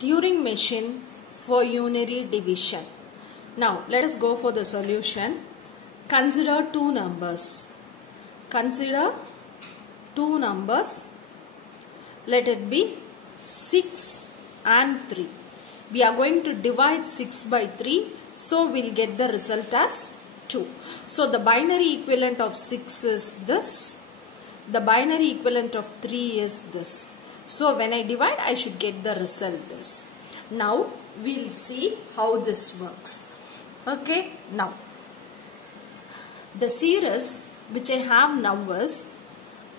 Turing machine for unary division. Now let us go for the solution. Consider two numbers. Consider two numbers. Let it be 6 and 3. We are going to divide 6 by 3. So we'll get the result as 2. So the binary equivalent of 6 is this. The binary equivalent of 3 is this. So when I divide, I should get the result this. Now we'll see how this works. Okay, now the series which I have now is,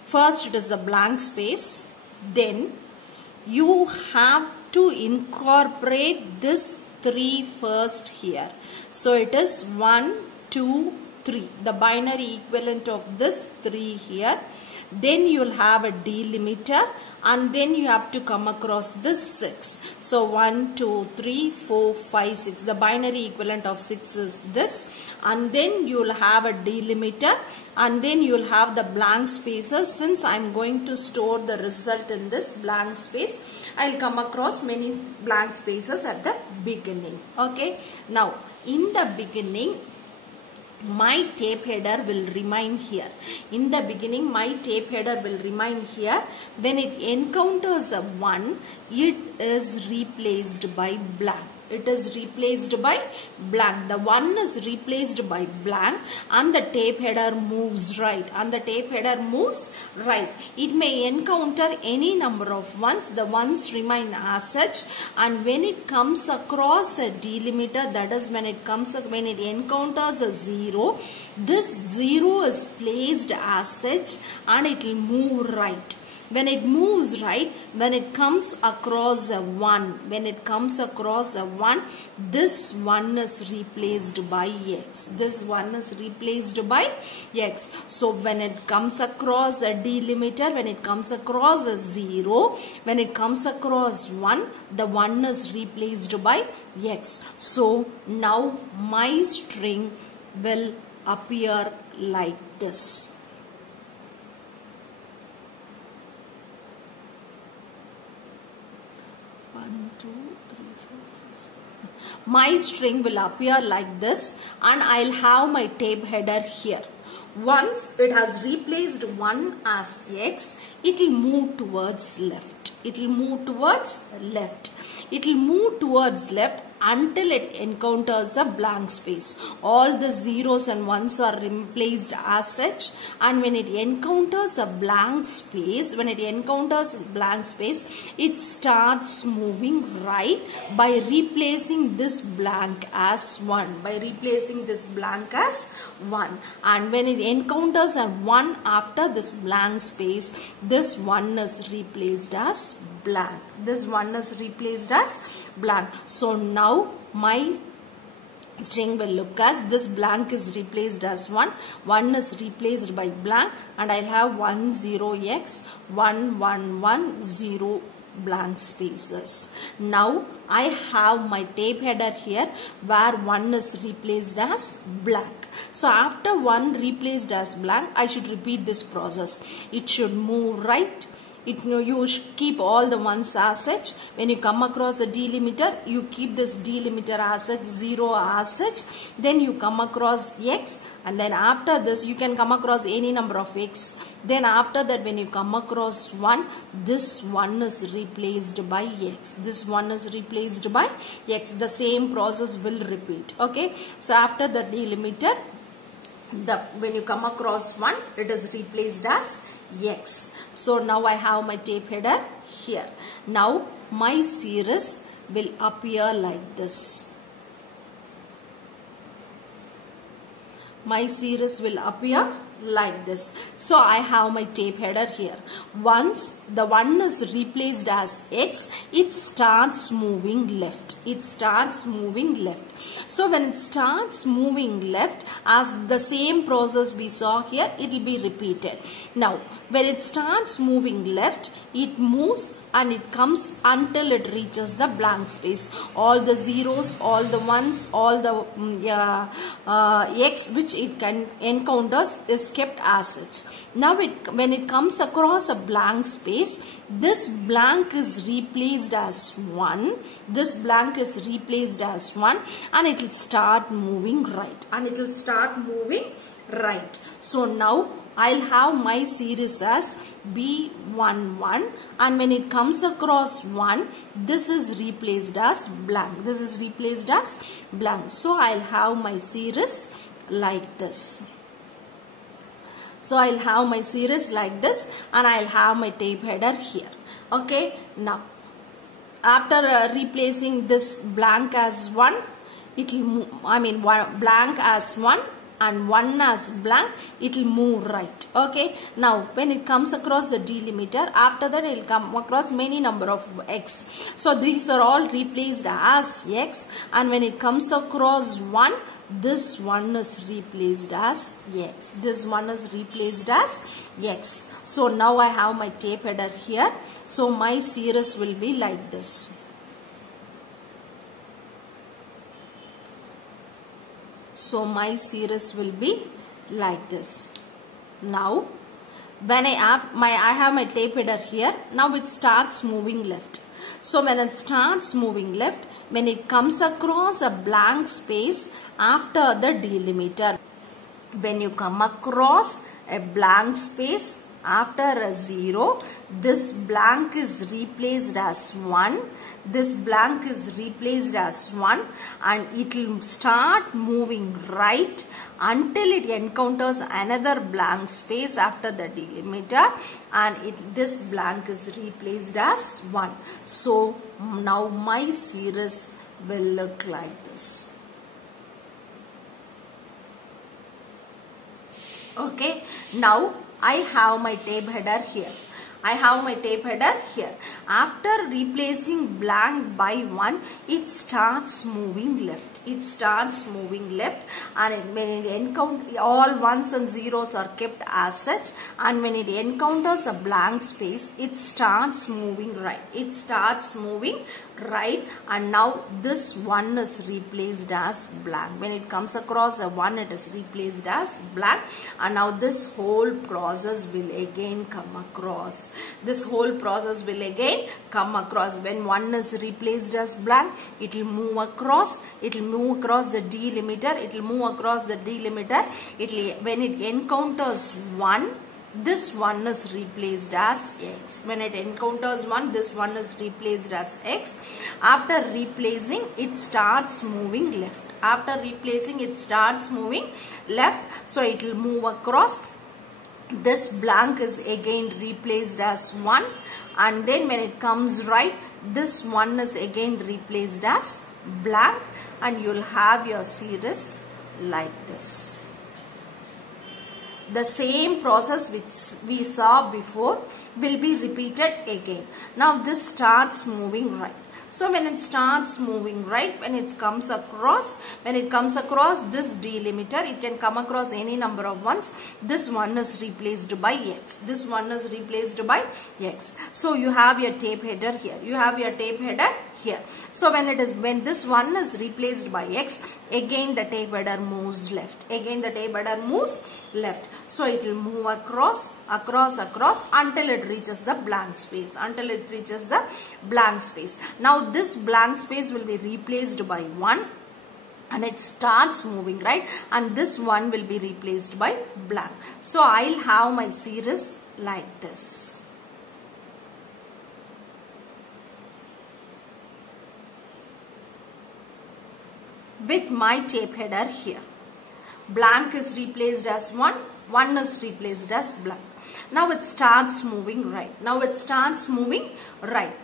first it is the blank space, then you have to incorporate this 3 first here. So it is 1, 2, 3, the binary equivalent of this 3 here. Then you will have a delimiter and then you have to come across this 6. So 1, 2, 3, 4, 5, 6. The binary equivalent of 6 is this. And then you will have a delimiter and then you will have the blank spaces. Since I am going to store the result in this blank space, I will come across many blank spaces at the beginning. Okay. Now in the beginning, my tape header will remain here. In the beginning, my tape header will remain here. When it encounters a 1, it is replaced by blank. It is replaced by blank. The 1 is replaced by blank and the tape header moves right. And the tape header moves right. It may encounter any number of 1s. The 1s remain as such. And when it comes across a delimiter, that is when it encounters a 0, this 0 is placed as such and it will move right. When it moves right, when it comes across a 1, this 1 is replaced by x. This 1 is replaced by x. So when it comes across a delimiter, when it comes across a 0, when it comes across 1, the 1 is replaced by x. So now my string will appear like this. My string will appear like this and I'll have my tape header here. Once it has replaced 1 as x, it will move towards left. It will move towards left. It will move towards left until it encounters a blank space. All the zeros and ones are replaced as such, and when it encounters a blank space, it starts moving right by replacing this blank as 1. And when it encounters a 1 after this blank space, this 1 is replaced as blank. So now my string will look as this. Blank is replaced as 1. 1 is replaced by blank, and I'll have 1 0 x 1 1 1 0 blank spaces. Now I have my tape header here where 1 is replaced as blank. So after 1 replaced as blank, I should repeat this process. It should move right. You keep all the ones as such. When you come across a delimiter, you keep this delimiter as such, 0 as such. Then you come across x, and then after this you can come across any number of x. Then after that, when you come across 1, this 1 is replaced by x. The same process will repeat. Okay. So after the delimiter, when you come across 1, it is replaced as x. So now I have my tape header here. Now my series will appear like this. So I have my tape header here. Once the 1 is replaced as x, it starts moving left. So when it starts moving left, as the same process we saw here, it will be repeated. Now when it starts moving left, it moves and it comes until it reaches the blank space. All the zeros, all the ones, all the x which it encounters is kept as such. Now when it comes across a blank space, this blank is replaced as 1. This blank is replaced as 1 and it will start moving right. So now I'll have my series as B11 and when it comes across 1, this is replaced as blank. So I'll have my series like this. And I'll have my tape header here. Okay, now after replacing this blank as 1, it will blank as 1 and 1 as blank, it will move right. Okay, now when it comes across the delimiter, after that it will come across many number of x. So these are all replaced as x, and when it comes across 1, this one is replaced as x. So now I have my tape header here. So my series will be like this. Now when I have my tape header here, now it starts moving left. So when it starts moving left, when it comes across a blank space after the delimiter, when you come across a blank space after a 0, this blank is replaced as 1. And it will start moving right until it encounters another blank space after the delimiter, and this blank is replaced as 1. So now my series will look like this. Okay, now I have my tape header here. After replacing blank by 1, it starts moving left. And when it encounters, all ones and zeros are kept as such, and when it encounters a blank space, it starts moving right. And now this 1 is replaced as blank. When it comes across a 1, it is replaced as blank, and now this whole process will again come across. When 1 is replaced as blank, it will move across the delimiter. When it encounters 1, this 1 is replaced as x. After replacing, it starts moving left. So it will move across. This blank is again replaced as 1, and then when it comes right, this 1 is again replaced as blank, and you will have your series like this. The same process which we saw before will be repeated again. Now this starts moving right. So when it starts moving right, when it comes across this delimiter, it can come across any number of ones. This one is replaced by x. So you have your tape header here. So when this one is replaced by x, again the tape header moves left. So it will move across until it reaches the blank space. Now this blank space will be replaced by 1, and it starts moving right, and this one will be replaced by blank. So I'll have my series like this. With my tape header here, blank is replaced as 1, 1 is replaced as blank. Now it starts moving right.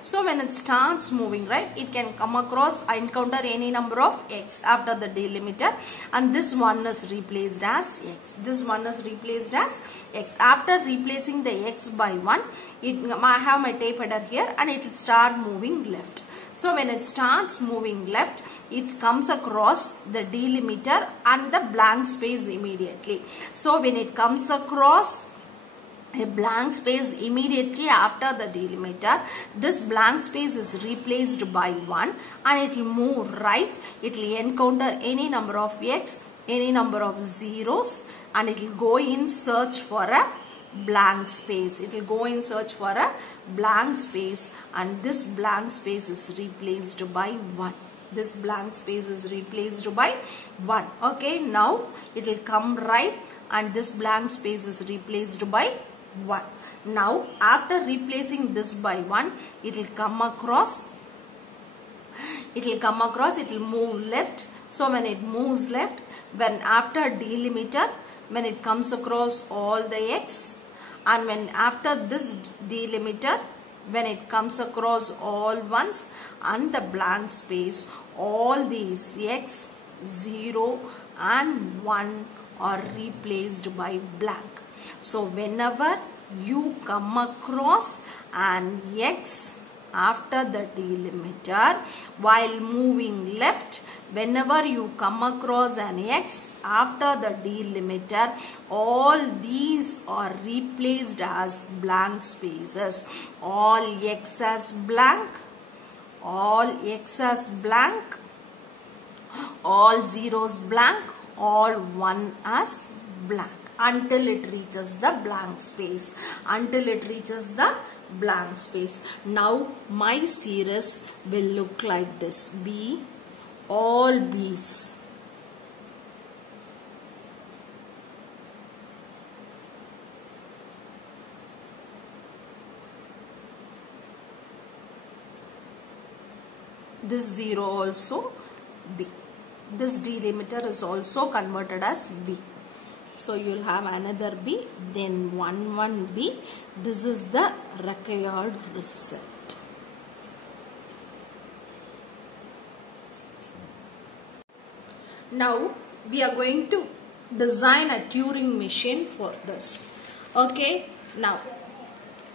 So when it starts moving right, it can come across, encounter any number of x after the delimiter, and this one is replaced as x. After replacing the x by 1, I have my tape header here, and it will start moving left. So when it starts moving left, it comes across the delimiter and the blank space immediately. So when it comes across a blank space immediately after the delimiter, this blank space is replaced by 1, and it will move right. It will encounter any number of x any number of zeros, and it will go in search for a blank space. It will go in search for a blank space, and this blank space is replaced by 1. This blank space is replaced by 1. Okay, now it will come right, and this blank space is replaced by 1. Now after replacing this by 1, it will come across, it will move left. So when it moves left, when after delimiter, when it comes across all the x, and when after this delimiter, when it comes across all ones and the blank space, all these x, 0 and 1 are replaced by blank. So whenever you come across an x after the delimiter while moving left, whenever you come across an x after the delimiter, all these are replaced as blank spaces. All x as blank, all x as blank, all zeros blank, all 1 as blank, until it reaches the blank space. Until it reaches the blank space. Now my series will look like this: B, all B's. This 0 also B. This delimiter is also converted as B. So you will have another B, then 1, 1 B. This is the required result. Now we are going to design a Turing machine for this. Okay. Now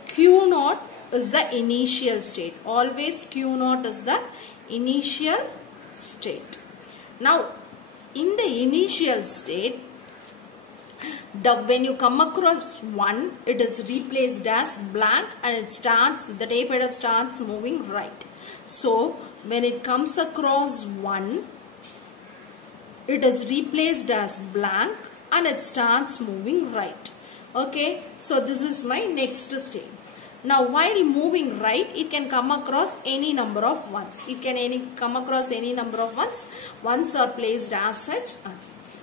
Q0 is the initial state. Always Q0 is the initial state. Now in the initial state, when you come across 1, it is replaced as blank, and it starts, the tape header starts moving right. So when it comes across 1, it is replaced as blank and it starts moving right. Okay, so this is my next step. Now while moving right, it can come across any number of ones. It can come across any number of ones. Ones are placed as such.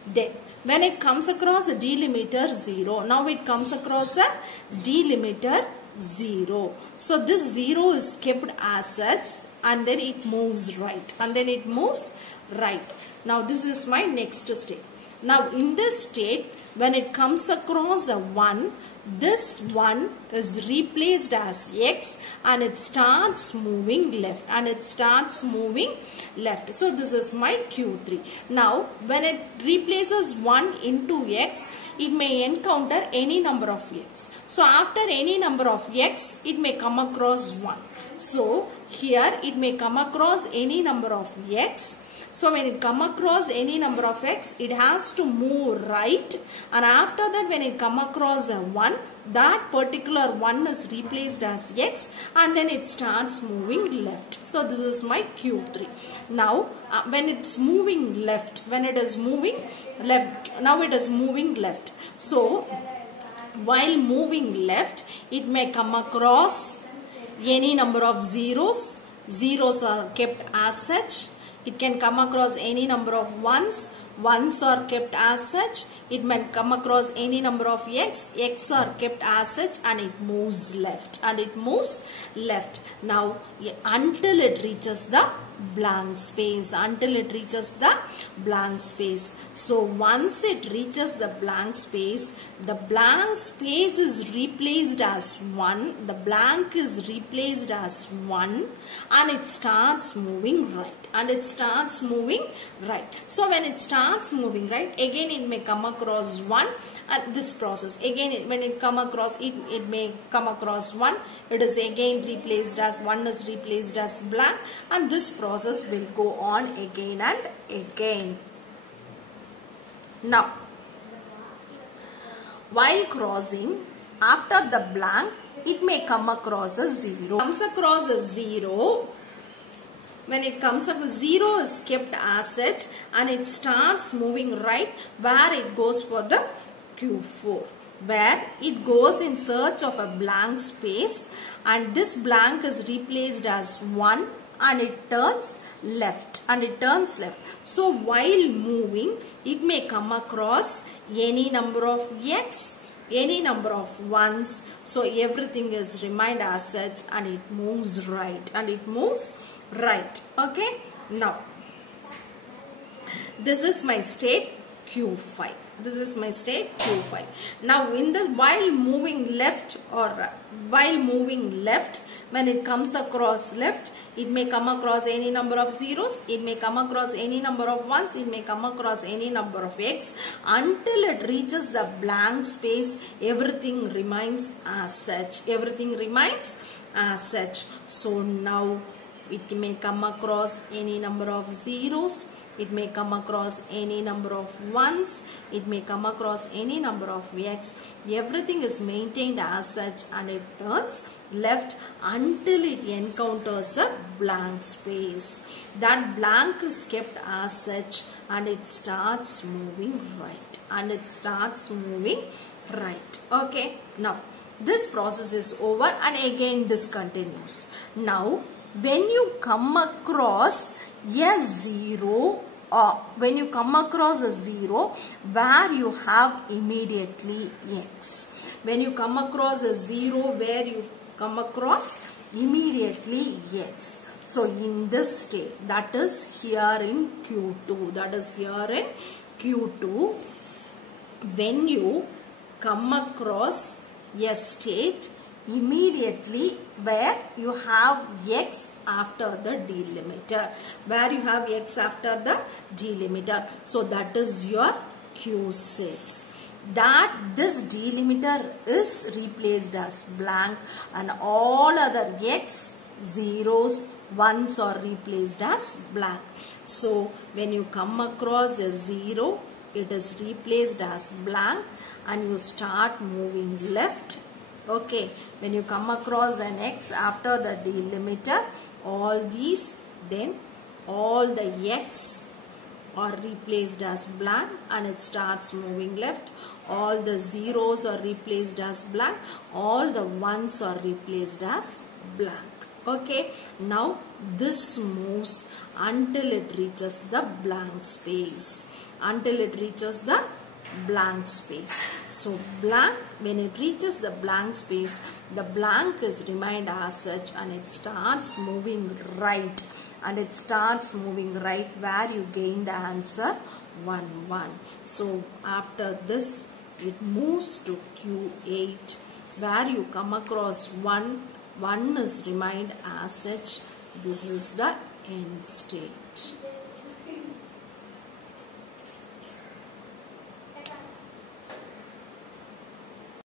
Then when it comes across a delimiter 0, now it comes across a delimiter 0. So this 0 is kept as such, and then it moves right. And then it moves right. Now this is my next state. Now in this state, when it comes across a 1, this 1 is replaced as x, and it starts moving left. And it starts moving left. So this is my Q3. Now when it replaces 1 into x, it may encounter any number of x. So after any number of x, it may come across 1. So here it may come across any number of x. So when it come across any number of x, it has to move right, and after that when it come across a 1, that particular 1 is replaced as x, and then it starts moving left. So this is my Q3. Now when it's moving left, when it is moving left, now it is moving left. So while moving left, it may come across any number of zeros. Zeros are kept as such. It can come across any number of ones. Ones are kept as such. It may come across any number of x. X are kept as such, and it moves left. And it moves left. Now until it reaches the blank space. Until it reaches the blank space. So once it reaches the blank space is replaced as 1. The blank is replaced as 1, and it starts moving right. And it starts moving right. So when it starts moving right, again it may come across 1, and this process again when it come across it may come across 1, it is again replaced as 1 is replaced as blank, and this process will go on again and again. Now while crossing, after the blank, it may come across a 0. Comes across a 0. when it comes up, 0 is kept as such and it starts moving right, where it goes for the Q4, where it goes in search of a blank space, and this blank is replaced as 1 and it turns left, So while moving, it may come across any number of x, any number of ones, so everything is remained as such and it moves right, Okay, now this is my state Q5. Now in the while moving left, when it comes across left, it may come across any number of zeros, it may come across any number of ones, it may come across any number of x, until it reaches the blank space. Everything remains as such, So now it may come across any number of zeros, it may come across any number of ones, it may come across any number of x. Everything is maintained as such and it turns left until it encounters a blank space. That blank is kept as such and it starts moving right. Okay, now this process is over and again this continues. Now when you come across a 0, when you come across a 0 where you have immediately x. When you come across a 0 where you come across immediately x. So in this state, that is here in Q2. When you come across a state immediately where you have x after the delimiter, so that is your Q6. That this delimiter is replaced as blank and all other x, zeros, ones are replaced as blank. So when you come across a 0, it is replaced as blank and you start moving left. Okay, when you come across an x after the delimiter, all these, then all the x are replaced as blank and it starts moving left. All the zeros are replaced as blank. All the ones are replaced as blank. Okay, now this moves until it reaches the blank space. So blank, when it reaches the blank space, the blank is remained as such and it starts moving right. Where you gain the answer 1, 1. So after this, it moves to Q8 where you come across 1. 1 is remained as such. This is the end state.